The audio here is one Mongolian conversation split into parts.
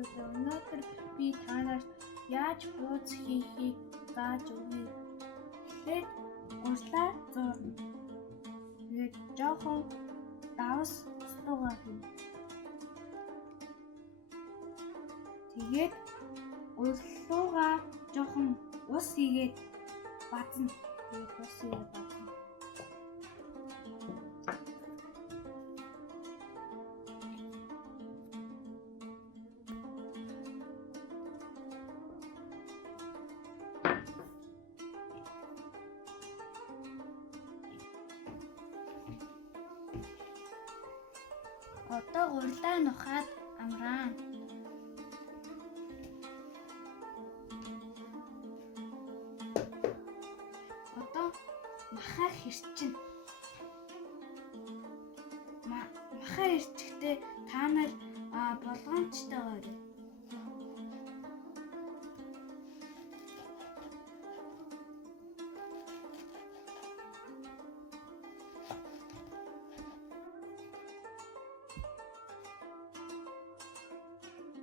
залбирлаа. Өнөөдөр би танаас яаж бууз хийхийг зааж өгье. Тэгэхэд урьдлаа зуурна. Тэгээд жоохон давс стугаа хий. Тэгээд урьдлуугаа жоохон ус хийгээд бадна. Тэгээд ус хийгээд бадна. Одоо урьлаа нухаад амраана. Одоо махаар хэрчинэ. Махаар хэрчихдээ та нар болгоомжтой ойроо.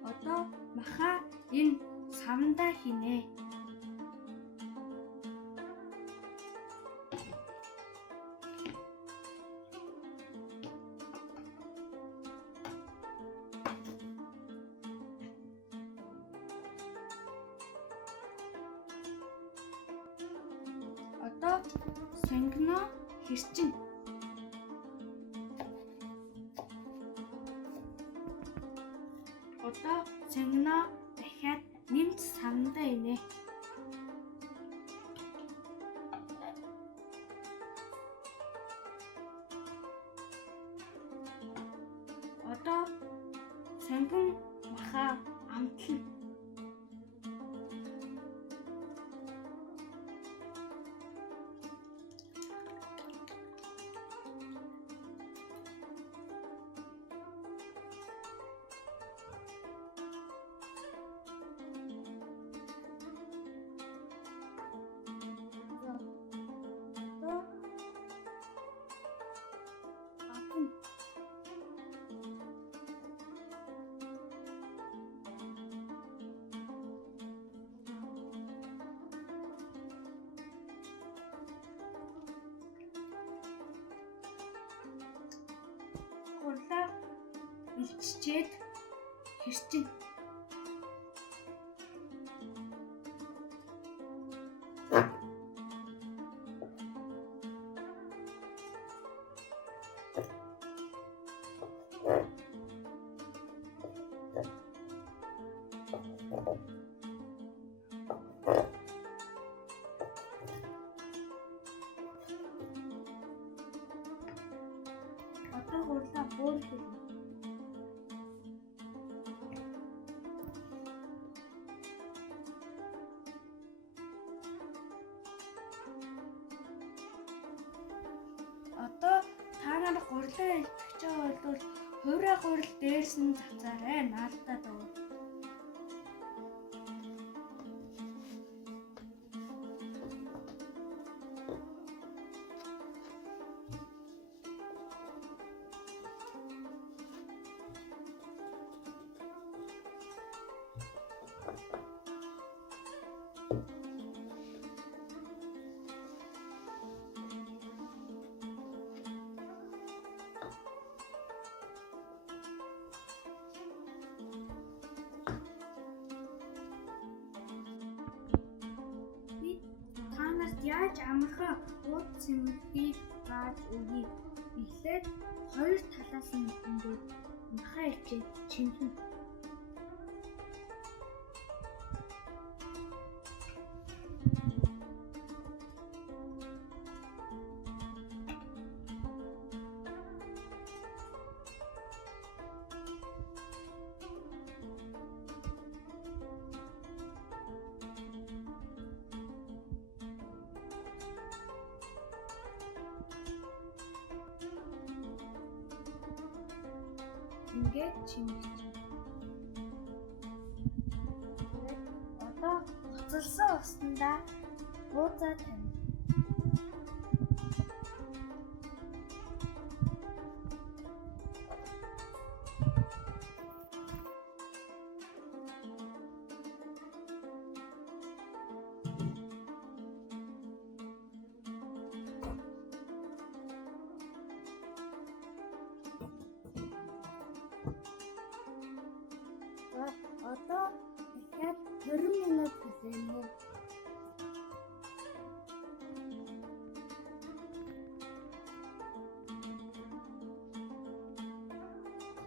Одоо махаа энэ савндаа хийнэ. Одоо сонгоно хэрчинэ. Одоо сонгоно дахиад нэмж савндаа инэ. Одоо сонгон махаа амтлана. Урьлаа илччихэд хэрчинэ. Одоо урьлаа буур хийнэ. Одоо та нар гурилаа илтгэж байгаа бол хувраа гурил дээрс нь цацаарай, наалтаад өг. Та нарт яаж амархан ууд цэмхийг зааж өгье. Эхлээд хоёр талаас нь ингээд махаа ичээд чимхэн. Ингээд чимэгч. Одоо гоцолсон уснаа бууцаа тавь. Одоо дахиад 20 минут хүлээнэ.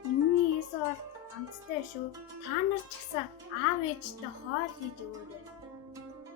Миний эс бол амттай шүү. Та нар ч гэсэн аав ээжтэй хоол хийж өгөөрэй.